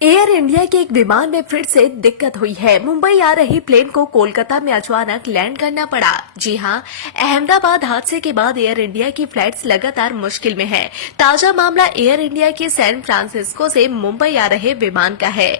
Air India के एक विमान में फिर से दिक्कत हुई है। मुंबई आ रही प्लेन को कोलकाता में अचानक लैंड करना पड़ा। जी हां, अहमदाबाद हादसे के बाद एयर इंडिया की फ्लाइट्स लगातार मुश्किल में है। ताजा मामला एयर इंडिया के सैन फ्रांसिस्को से मुंबई आ रहे विमान का है।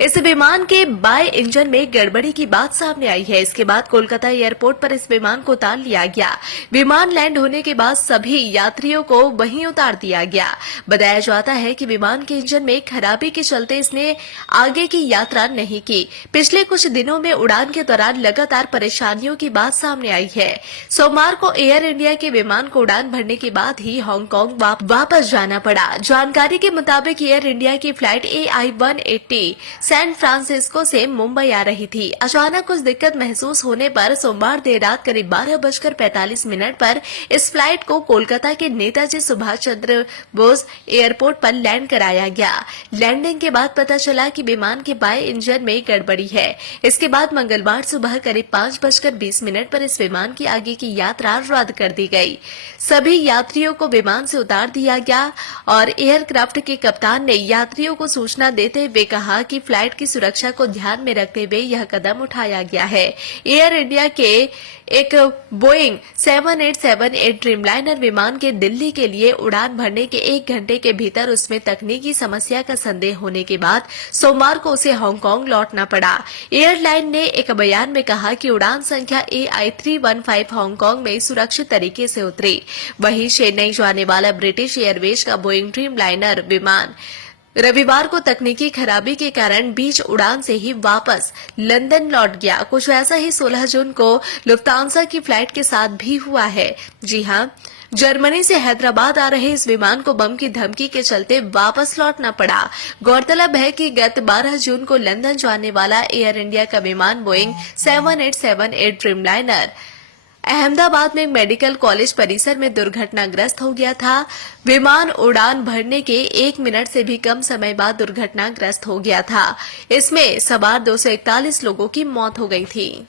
इस विमान के बाय इंजन में गड़बड़ी की बात सामने आई है। इसके बाद कोलकाता एयरपोर्ट पर इस विमान को उतार लिया गया। विमान लैंड होने के बाद सभी यात्रियों को वहीं उतार दिया गया। बताया जाता है कि विमान के इंजन में खराबी के चलते इसने आगे की यात्रा नहीं की। पिछले कुछ दिनों में उड़ान के दौरान लगातार परेशानियों की बात सामने आई है। सोमवार को एयर इंडिया के विमान को उड़ान भरने के बाद ही हांगकांग वापस जाना पड़ा। जानकारी के मुताबिक एयर इंडिया की फ्लाइट AI 180 सैन फ्रांसिस्को से मुंबई आ रही थी। अचानक कुछ दिक्कत महसूस होने पर सोमवार देर रात करीब 12:45 पर इस फ्लाइट को कोलकाता के नेताजी सुभाष चंद्र बोस एयरपोर्ट पर लैंड कराया गया। लैंडिंग के बाद पता चला कि विमान के बाएं इंजन में गड़बड़ी है। इसके बाद मंगलवार सुबह करीब 5:20 पर इस विमान की आगे की यात्रा रद्द कर दी गई। सभी यात्रियों को विमान से उतार दिया गया और एयरक्राफ्ट के कप्तान ने यात्रियों को सूचना देते हुए कहा कि फ्लाइट की सुरक्षा को ध्यान में रखते हुए यह कदम उठाया गया है। एयर इंडिया के एक बोइंग 787 ड्रीमलाइनर विमान के दिल्ली के लिए उड़ान भरने के 1 घंटे के भीतर उसमें तकनीकी समस्या का संदेह होने के बाद सोमवार को उसे हांगकांग लौटना पड़ा। एयरलाइन ने एक बयान में कहा कि उड़ान संख्या AI 315 हांगकांग में सुरक्षित तरीके से उतरी। वहीं चेन्नई जाने वाला ब्रिटिश एयरवेज का बोइंग ड्रीमलाइनर विमान रविवार को तकनीकी खराबी के कारण बीच उड़ान से ही वापस लंदन लौट गया। कुछ ऐसा ही 16 जून को लुफ्तांसा की फ्लाइट के साथ भी हुआ है। जी हां, जर्मनी से हैदराबाद आ रहे इस विमान को बम की धमकी के चलते वापस लौटना पड़ा। गौरतलब है कि गत 12 जून को लंदन जाने वाला एयर इंडिया का विमान बोइंग 787 ड्रीमलाइनर अहमदाबाद में एक मेडिकल कॉलेज परिसर में दुर्घटनाग्रस्त हो गया था। विमान उड़ान भरने के 1 मिनट से भी कम समय बाद दुर्घटनाग्रस्त हो गया था। इसमें सवार 241 लोगों की मौत हो गई थी।